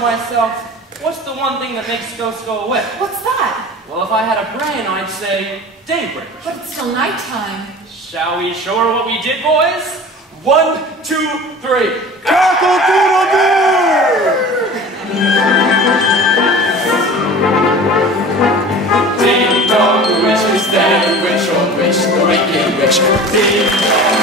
myself, what's the one thing that makes ghosts go away? What's that? Well, if I had a brain, I'd say daybreak. But it's still nighttime. Shall we show her what we did, boys? 1, 2, 3. Cock-a-doodle-doo! Ding dong, the witch is dead. Witch, oh witch, the wicked witch. Ding dong.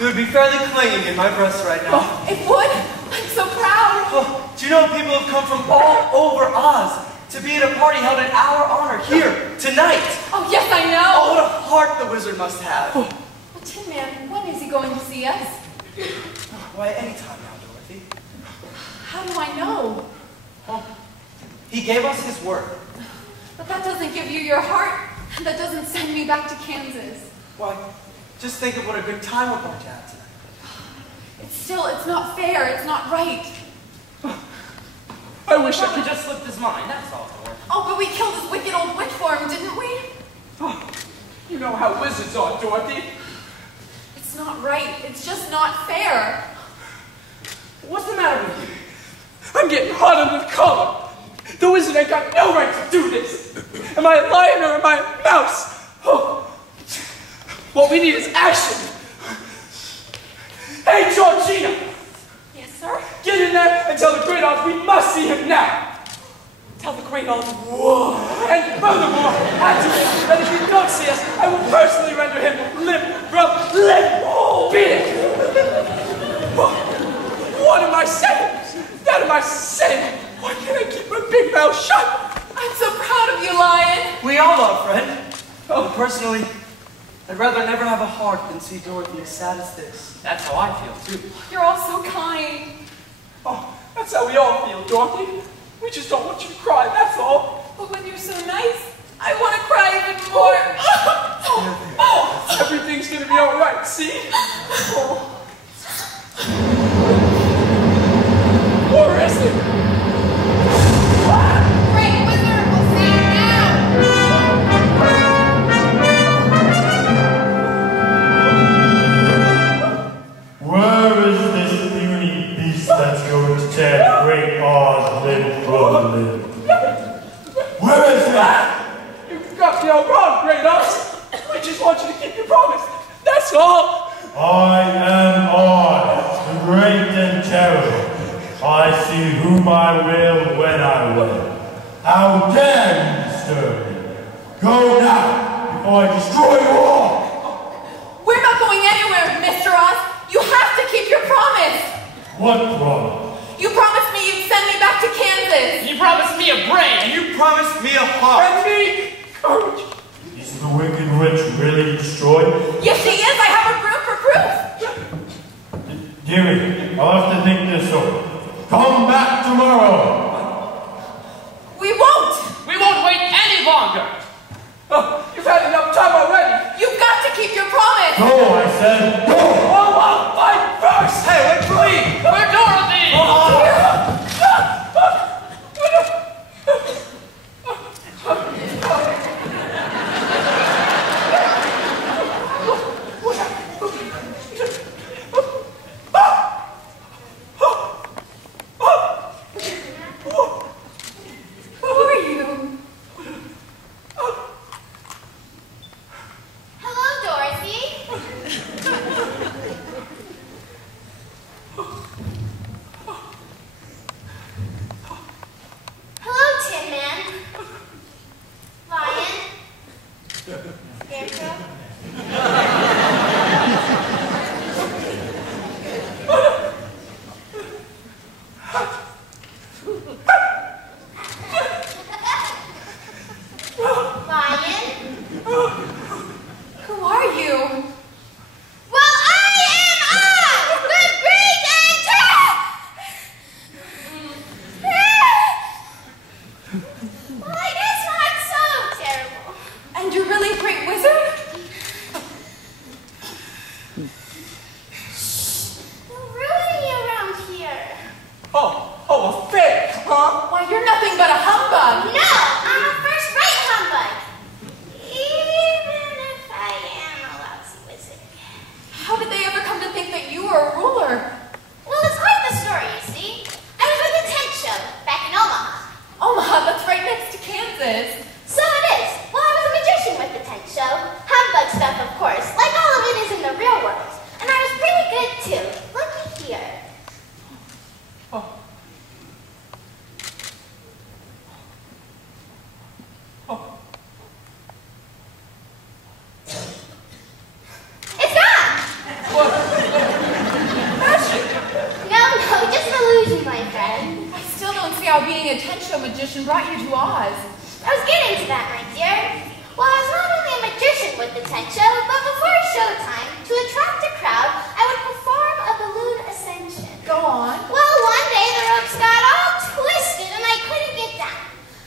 It would be fairly clinging in my breast right now. Oh, it would? I'm so proud. Oh, do you know people have come from all over Oz to be at a party held in our honor here, tonight? Oh, yes, I know. Oh, what a heart the wizard must have. Well, Tin Man, when is he going to see us? Why, anytime now, Dorothy. How do I know? Oh, he gave us his word. But that doesn't give you your heart. That doesn't send me back to Kansas. Why, just think of what a good time we're going to have tonight. It's not fair. It's not right. I wish I could just slipped his mind, that's all, Dorothy. Oh, but we killed this wicked old witch for him, didn't we? Oh, you know how wizards are, Dorothy. It's not right. It's just not fair. What's the matter with you? I'm getting hot under the collar. The wizard ain't got no right to do this. Am I a lion or am I a mouse? Oh. What we need is action. Hey, Georgina! Yes, sir? Get in there and tell the Great Oz we must see him now. Tell the Great Oz, whoa. And furthermore, add to it that if he don't see us, I will personally render him limb from limb. Beat it! What am I saying? What am I saying? Why can't I keep my big mouth shut? I'm so proud of you, Lion. We all are, friend. Oh, personally, I'd rather never have a heart than see Dorothy as sad as this. That's how I feel, too. You're all so kind. Oh, that's how we all feel, Dorothy. We just don't want you to cry, that's all. But when you're so nice, I want to cry even more. Everything's going to be all right, see? Oh. Where is it? Great Wizard, we'll see you now. Where is this puny beast that's going to tear Great Oz limb from limb? Where is that? You got me all wrong, Great Oz. We just want you to keep your promise. That's all. I am Oz, the great and terrible. I see whom I will when I will. How dare you disturb me? Go now, before I destroy you all! We're not going anywhere, What promise? You promised me you'd send me back to Kansas. You promised me a brain. And you promised me a heart. And me courage. Is the wicked witch really destroyed? Yes, she is. I have a proof for proof. Dearie, I'll have to think this over. Come back tomorrow. We won't. We won't wait any longer. Oh, you've had enough time already. You've got to keep your promise. Go, I said. Go. Oh, I'll fight first. Hey, wait for me! We're Dorothy. Who are you? Hello, Dorothy. Hello, Tin Man. Lion. Scarecrow. Lion. Who are you? Well, I am Oz, the great and well, I guess not so terrible. And you're really a great wizard? Don't ruin me around here. Oh, a fake, huh? Why, you're nothing but a humbug. No, I'm a first-rate humbug. Even if I am a lousy wizard. How did they ever come to think that you were a ruler? Well, it's quite the story, you see. I was with a tent show back in Omaha. Omaha, that's right next to Kansas. So it is. Well, I was a magician with the tent show. Humbug stuff, of course, like all of it is in the real world. And I was pretty good, too. Looky here. It's gone! No, just an illusion, my friend. I still don't see how being a tent show magician brought you to Oz. I was getting to that, my dear. Well, I was not only a magician with the tent show, but before showtime, to attract a crowd, I would perform a balloon ascension. Go on. Well, one day the ropes got all twisted and I couldn't get down.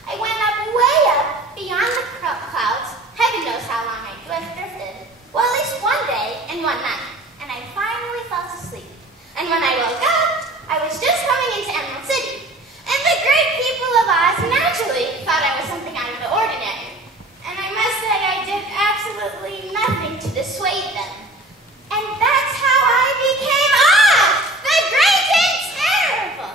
I went up way up beyond the clouds. Heaven knows how long I drifted. Well, at least one day and one night. And I finally fell asleep. And when I woke up, I was just coming into Emerald City. And the great people of Oz naturally thought I was something out of the ordinary. And I must say I did absolutely nothing to dissuade them. And that's how I became Oz, the great and terrible.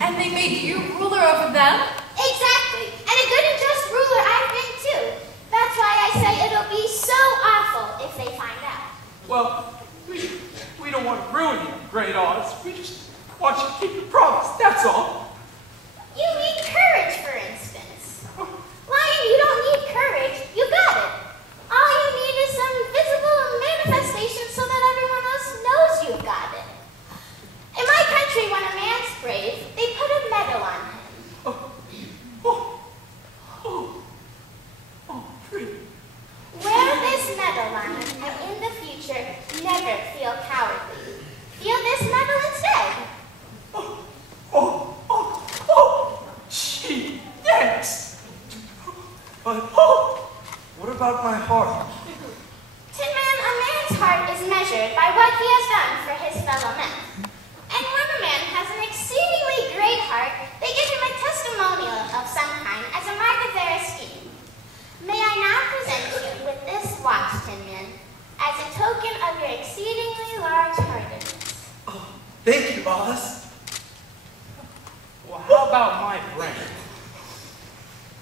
And they made you ruler over them? Exactly. And a good and just ruler I've been too. That's why I say it'll be so awful if they find out. Well, we don't want to ruin you, Great Oz. We just want you to keep your promise, that's all. You need courage, for instance. Lion, you don't need courage. You got it. All you need is some visible manifestation so that everyone else knows you've got it. In my country, when a man's brave, they put a medal on him. Pretty. Wear this medal, Lion, and in the future, never feel cowardly. Feel this medal instead. Gee, thanks. But what about my heart? Tin Man, a man's heart is measured by what he has done for his fellow men. And when a man has an exceedingly great heart, they give him a testimonial of some kind as a mark of their esteem. May I now present you with this watch, Tin Man, as a token of your exceedingly large-heartedness. Oh, thank you, Oz. Well, how about my brain?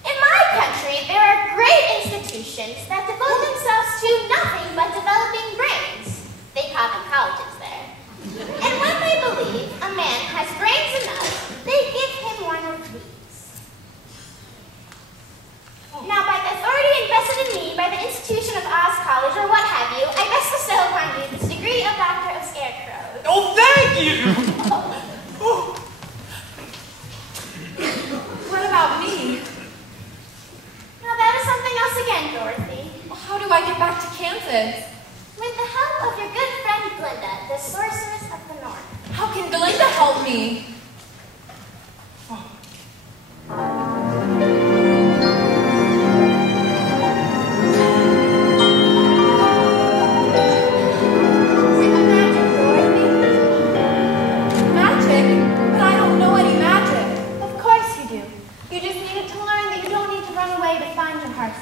In my country, there are great institutions that devote themselves to nothing but developing brains. They call them colleges there. And when they believe a man has brains enough, they give him one of these. Now, by the authority invested in me by the institution of Oz College, or what have you, I best bestow upon you this degree of Doctor of Scarecrows. Oh, thank Thank you. What about me? Now that is something else again, Dorothy. Well, how do I get back to Kansas? With the help of your good friend Glinda, the sorceress of the North. How can Glinda help me?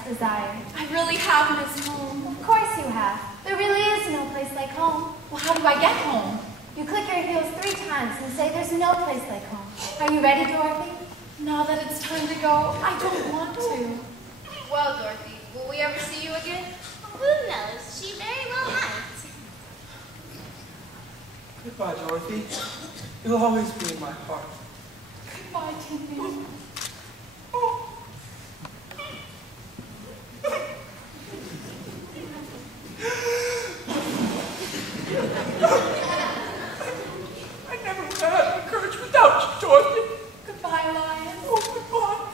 Desire. I really have missed home. Of course you have. There really is no place like home. Well, how do I get home? You click your heels 3 times and say there's no place like home. Are you ready, Dorothy? Now that it's time to go, I don't want to. Well, Dorothy, will we ever see you again? Who knows? She very well might. Goodbye, Dorothy. You'll always be in my heart. Goodbye, Tinky. I never would have had the courage without you, Dorothy. Goodbye, Lion. Oh, goodbye.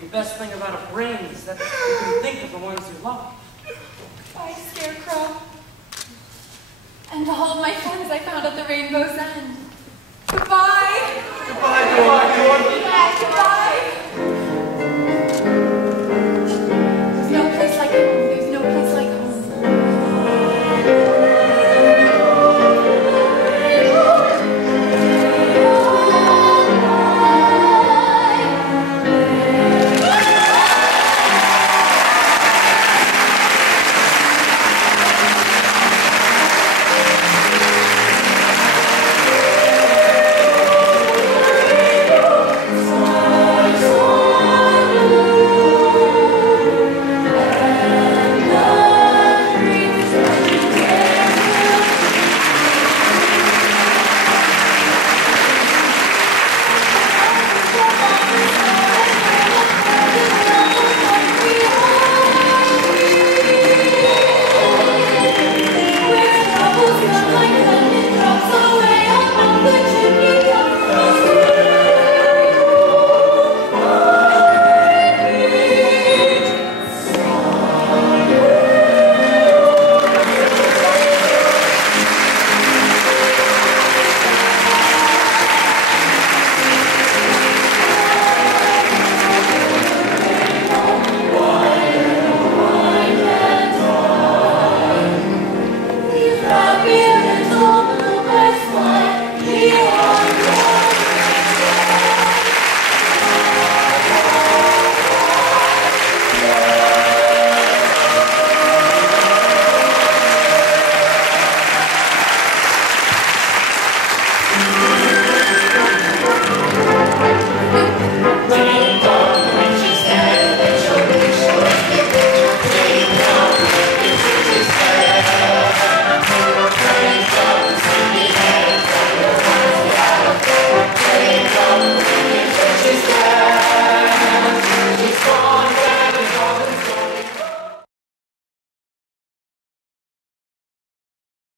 The best thing about a brain is that you can think of the ones you love. Goodbye, Scarecrow. And all of my friends I found at the Rainbow's End. Goodbye. Goodbye, Dorothy. Goodbye,